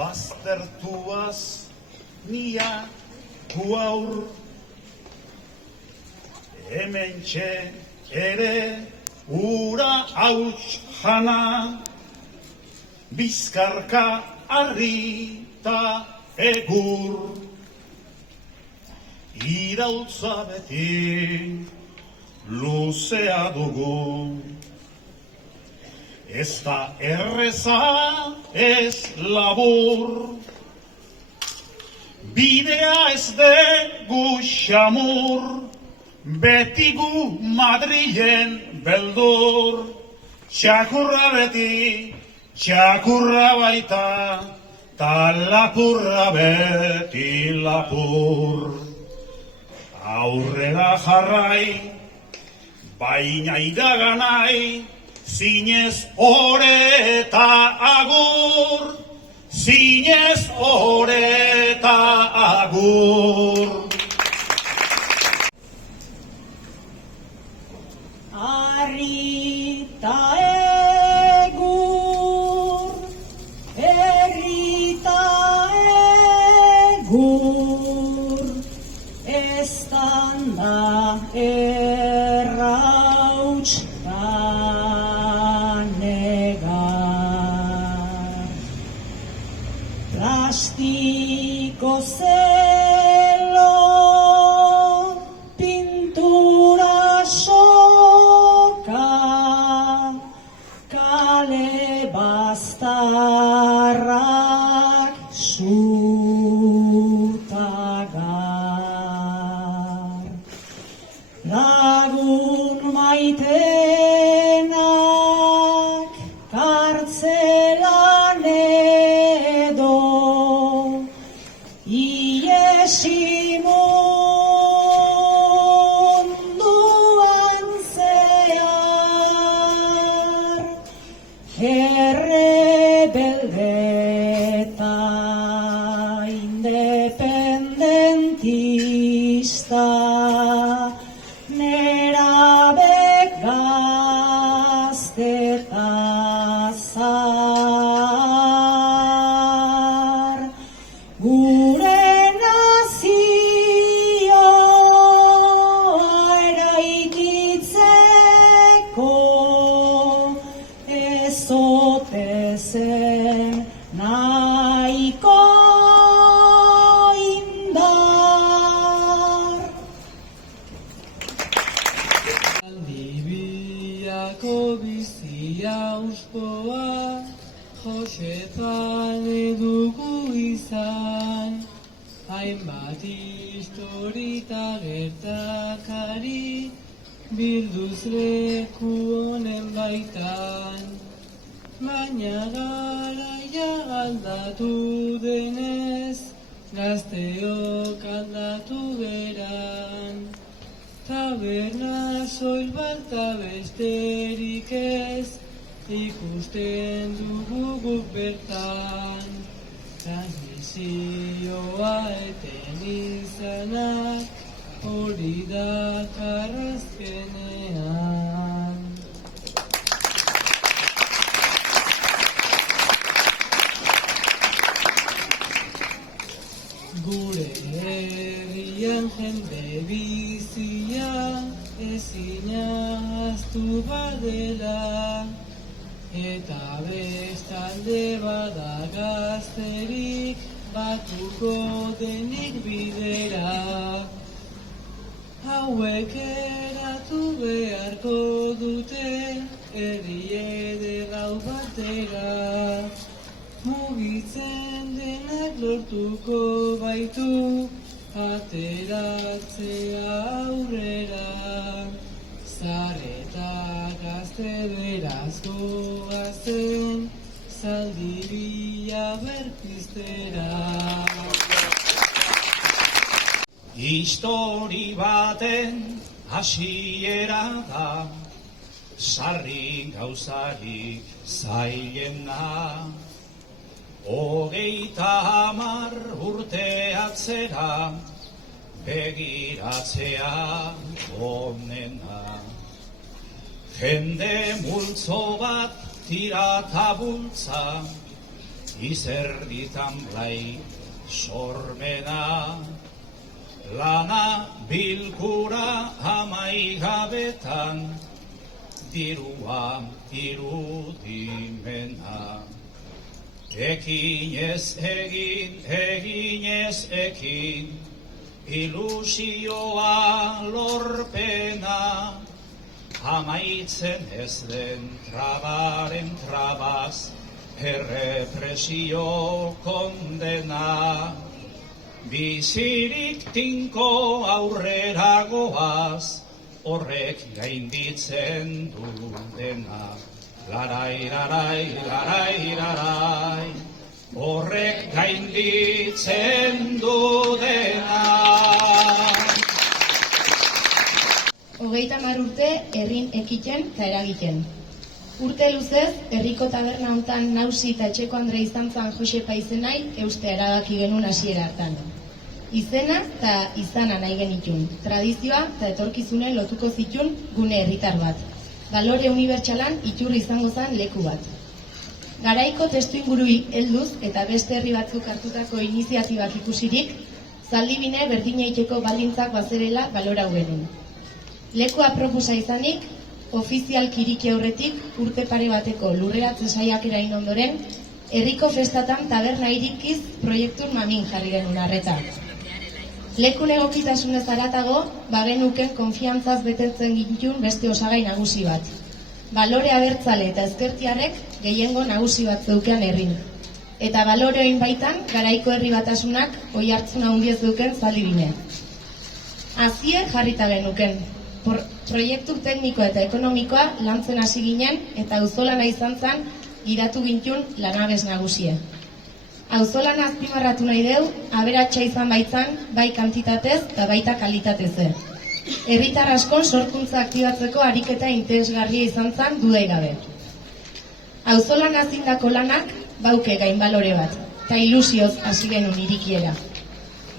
baztertuaz nia guaur, hementxe ere ura hauts jana, bizkarka harrita egur, iraultza beti luzea dugu. Ez da erreza, ez labur, bidea ez dugu xamur, beti gu Madrilen beldur, txakurra beti, txakurra baita, ta lapurra beti lapur. Aurrera jarrai, baina iraganai, zinez oreta agur, zinez oreta agur. Arita egur, errita egur, ez da errauts negar. Plastiko zelo, pintura soka, kale bastarrak zutagar. Lagun maitenak kartzelan edo iesi munduan zehar, errebeldeta independentista, nerabek gazteta zahar, gure nazioa eraikitzeko ez ote zen nahiko indar. Aldibiako bizia uspoa, Josetan edugu izan, hainbat historita gertakari, bilduz leku honen baitan. Baina garaia aldatu denez, gazteok aldatu beran. Taberna soil balta besterik ez, ikusten dugu guk bertan. Transmisioa eten izanak, hori da karrazkenean. Gure herrian jende bizia, ezina ahaztu badela, eta bestalde bada gazterik batuko denik bidera. Hauek eratu beharko dute herri ederrau batera, mugitzen denak lortuko baitu ateratzea aurrera. Zareta gazte beraz goazen, Zaldibia berpiztera. Histori baten hasiera da, sarri gauzarik zailena. 30 urte atzera, begiratzea onena. Jende multzo bat tirata bultza, izerditan blai sormena, lana bilkura amaigabetan, dirua irudimena. Ekinez egin, eginez ekin, ilusioa lorpena, amaitzen ez den trabaren trabaz, errepresio kondena. Bizirik tinko aurrera goaz, horrek gainditzen du dena. Larai, larai, larai, larai, horrek gainditzen du dena. 30 urte herrin ekiten eta eragiten. Urte luzez, herriko taberna hontan nausi eta etxeko andre izan zan Josepa izenai eustea erabaki genuen hasiera hartan. Izena eta izana nahi genitun, tradizioa eta etorkizunen lotuko zitun gune herritar bat. Balore unibertsalan iturri izango zen leku bat. Garaiko testu ingurui helduz eta beste herri batzuk hartutako iniziatibak ikusirik, zaldibine berdina iteko baldintzak bazerela balorau genuen. Leku aproposa izanik, ofizial kiriki aurretik urte pare bateko lurreratze saiakera egin ondoren, herriko festatan taberna irikiz proiektun mamin jarri genuen arreta. Lekun egokitasunez haratago, bagenuken konfiantzaz betetzen gintun beste osagai nagusi bat. Balore abertzale eta ezkertiarrek gehiengo nagusi bat zeukean herrin. Eta baloreoin baitan, garaiko herri batasunak oi hartzun handiez zeuken zaldibine. Hazie jarrita genuken. Proiektu teknikoa eta ekonomikoa lantzen hasi ginen eta auzolana izan zen giratu gintun lanabes nagusie. Auzolana azpimarratu nahi deu, aberatsa izan baitzan, bai kantitatez eta baita kalitateze. Herritar askon sorkuntza aktibatzeko ariketa interesgarria izan zen dudai gabe. Auzolana zindako lanak bauke gainbalore bat, eta ilusioz hasi genuen irikiera.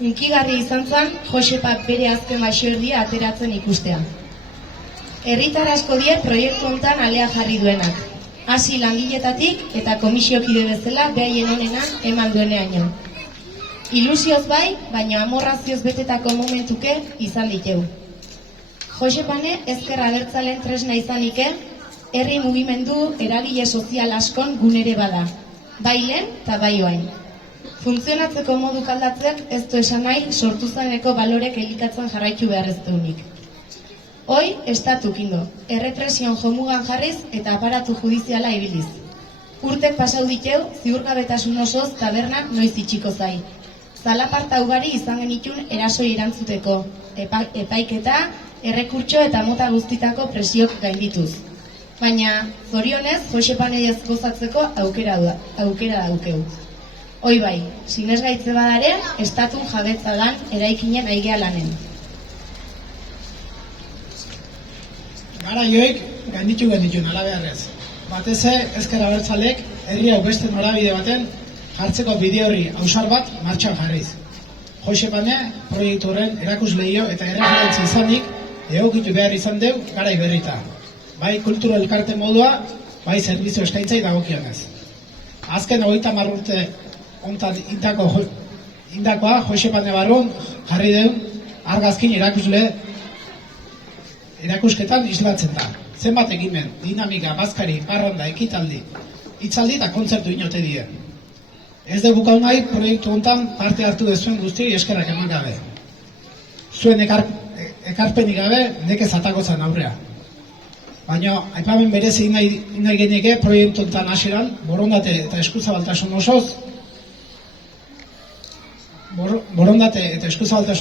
Hunkigarria izan zen Josepak bere azken baxoerdia ateratzen ikustea. Herritar asko die proiektu hontan alea jarri duenak. Hasi langiletatik eta komisiokide bezala behaien honenan eman dueneaino. Ilusioz bai, baina amorrazioz betetako momentuke izan diteu. Josepane ezker abertzalen tresna izanike, herri mugimendu eragile sozial askon gunere bada. Bai lehen eta bai oain. Funtzionatzeko modu kaldatzek ez du esan nahi sortu zaneko balorek elikatzen jarraitu behar ez duenik. Hoi, estatuk indo, errepresion jomugan jarriz eta aparatu judiziala ibiliz. Urtek pasau diteu, ziurgabetasun osoz tabernak noiz itxiko zai. Zalaparta ugari izan genitun erasoi erantzuteko, epaiketa, errekurtso eta mota guztitako presiok gaindituz. Baina, zorionez, Josepaneiaz gozatzeko aukera daukeu. Hoi bai, sinesgaitze badare, estatun jabetza dan eraikinen aigea lanen. Gara joik gainditu alabeharrez. Bateze, ezker abertzalek herri hau beste norabide baten jartzeko bide horri ausar bat martxan jarriz. Josepane proiektu horren erakusleio eta erreferentzi izanik egokitu behar izan deu garai berrita. Bai kultura elkarte modua, bai zerbitzu eskaintzai dagokionez. Azken 30 urte hontan indakoa Josepane barruan jarri deun argazkin erakusketan islatzen da. Zenbat ekimen, dinamika, bazkari, parranda, ekitaldi, hitzaldi eta kontzertu inote die. Ez de bukau nahi proiektu hontan parte hartu dezuen guztioi eskerrak eman gabe. Zuen ekarpenik gabe nekez atako zen aurrea. Baina, aipamen berezi nahi geneke proiektu hontan hasieran, borondate eta eskuzabaltasun osoz,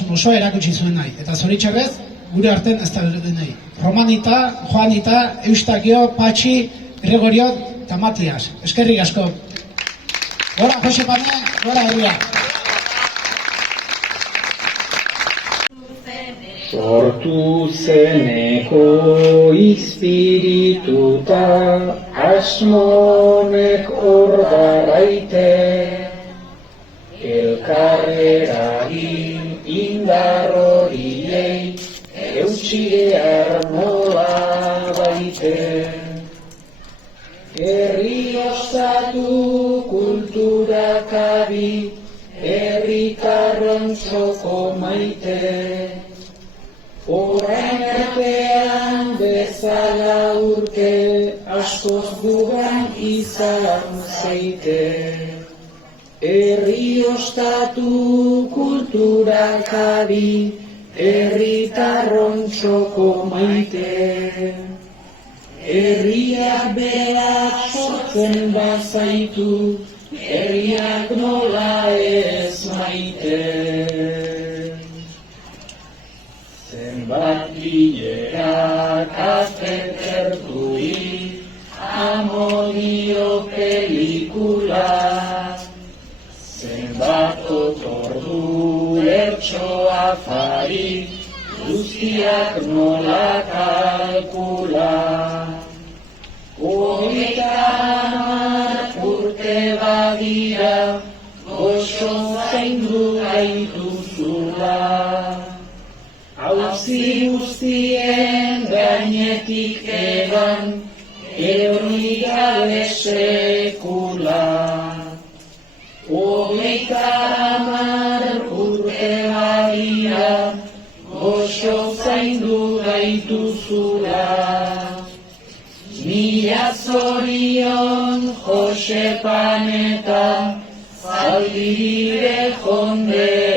oso erakutsi zuen nahi. Eta zoritxarrez, gure arten ez da berdin nahi. Romanita, Juanita, Eustakio, Patxi, Gregorio eta Matias. Eskerrik asko. Gora Josepane, gora herria. Sortu zeneko izpirituta asmonek hor garraite, elkarreragin indar horiei eutxiear nola baite. Herri ostatu kultura txoko maite. Orain artean bezala urte, askoz gugan izan zaite. Herri ostatu kulturak adi, herritarron txoko maite. Herriak berak sortzen bazaitu, herriak nola ez maite. Zenbat bilerak aztertui, amodio pelikula. Zenbat otordu ertso afari, guztiak nola kalkula. 30 urte badira, goxo zaindu gaituzula. Auzi guztien gainetik edan, erori gabe sekula. 30 urte badira, goxo zaindu gaituzula. Mila zorion Jose Paneta, zaldire jondea.